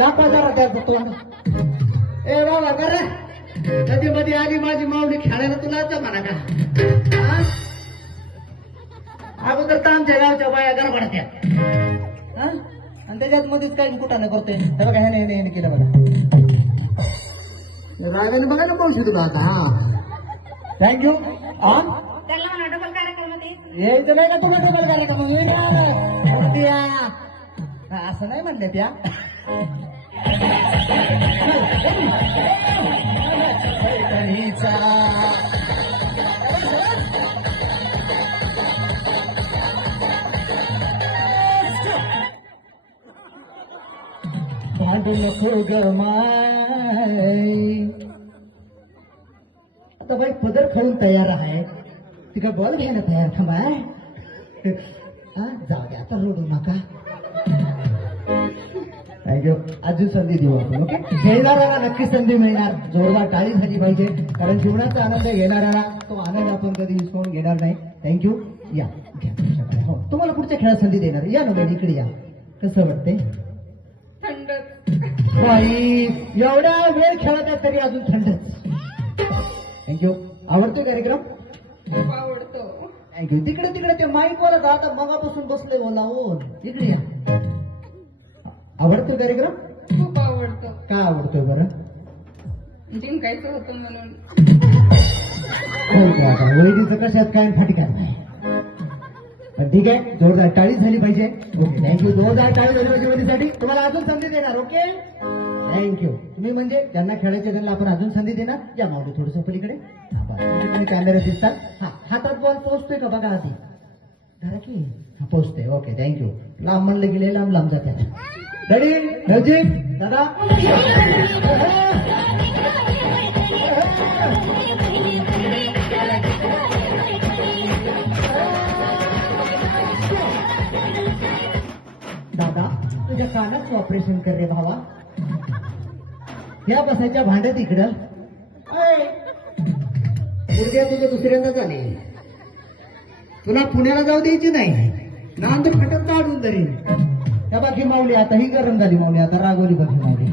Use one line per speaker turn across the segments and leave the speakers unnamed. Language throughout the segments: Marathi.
दाखवा जरा त्याचं तोंड ए बाबा कर कधी मध्ये आली माझी माऊली खेळायला तुला येतं म्हणा का? अगोदर तर आमच्या गावच्या बाया गरबडत्या हा? आणि त्याच्यात मध्येच काही कुठं करतोय. हे बघा ह्याने ह्याने ह्याने केलं बघा. रागाने बघा ना मावशी तुला आता हा. थँक्यू ऑन
त्याला म्हणा डबल कार्यक्रमात
यायचं नाही का तुला डबल कार्यक्रम? असं नाही म्हणले त्या. आता बाई पदर खेळून तयार आहे. तिकडे बॉल घ्यायला तयार थांबाय जाऊ द्या आता रडू नका. थँक्यू अजून संधी देऊ आपण ओके? घेणाऱ्याला नक्की संधी मिळणार. जोरदार टाळी झाली पाहिजे. कारण जीवनाचा आनंद घेणाऱ्याला तो आनंद आपण कधी हिसकावून घेणार नाही. थँक्यू या. हो. तुम्हाला पुढच्या खेळात संधी देणार. या ना इकडे या. कसं बाई एवढ्या वेळ खेळत आहे तरी अजून थंडच. थँक्यू आवडतोय कार्यक्रम?
आवडतो.
थँक्यू तिकडे तिकडे ते माईक वाला आता मगापासून बसले बोला हो इकडे या. आवडतोय कार्यक्रम?
खूप आवडतो.
का आवडतोय बरं?
जिंकायचं होतं म्हणून.
वैदीचं कशात काय फटका नाही. पण ठीक आहे जोरदार टाळी झाली पाहिजे. ओके थँक्यू जोरदार टाळी झाली पाहिजे वैदीसाठी तुम्हाला अजून संधी देणार ओके थँक्यू तुम्ही म्हणजे ज्यांना खेळायचे त्यांना आपण अजून संधी देणार. या मावली थोडस पलीकडे. कॅमेरा दिसतात. हा हातात बॉल पोहोचतोय का? बघा आधी. धरा की. हा पोहोचतोय ओके थँक्यू लांब म्हणलं गेले लांब लांब जातात. रेडी म्युझिक दादा दादा तुझ्या कानाचं ऑपरेशन कर रे भावा. या बसायच्या भांड्यात इकडं. उद्या तुझं दुसऱ्यांदा झाले तुला पुण्याला जाऊ द्यायची नाही. नांद फटक काढून तरी. त्या बाकी माऊली आता ही गरम झाली माऊली आता रागवली बघी माऊली.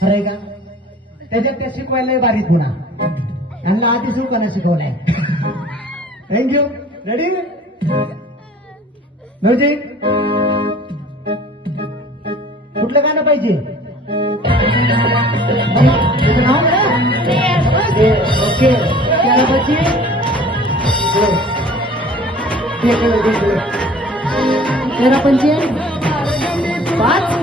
खरंय का? त्याच्यात त्या शिकवायला बारीक होणार. त्यांना आधी सुकाना शिकवलंय. थँक्यू रेडी म्युझिक कुठलं गाणं पाहिजे? काय? ओके. त्याला पाहिजे हो. तेरा पंचे पाच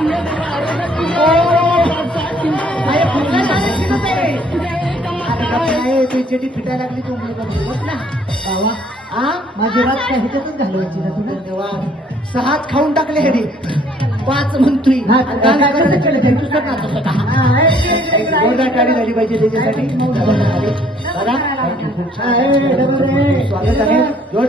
ते चेटी फिटायला लागली तू ना? आ? माझी रात काय ह्याच्यातच घालवायची ना तुला? तेव्हा सहाच खाऊन टाकले ह्याने पाच म्हणतोय. झाली पाहिजे त्याच्यासाठी. स्वागत आहे.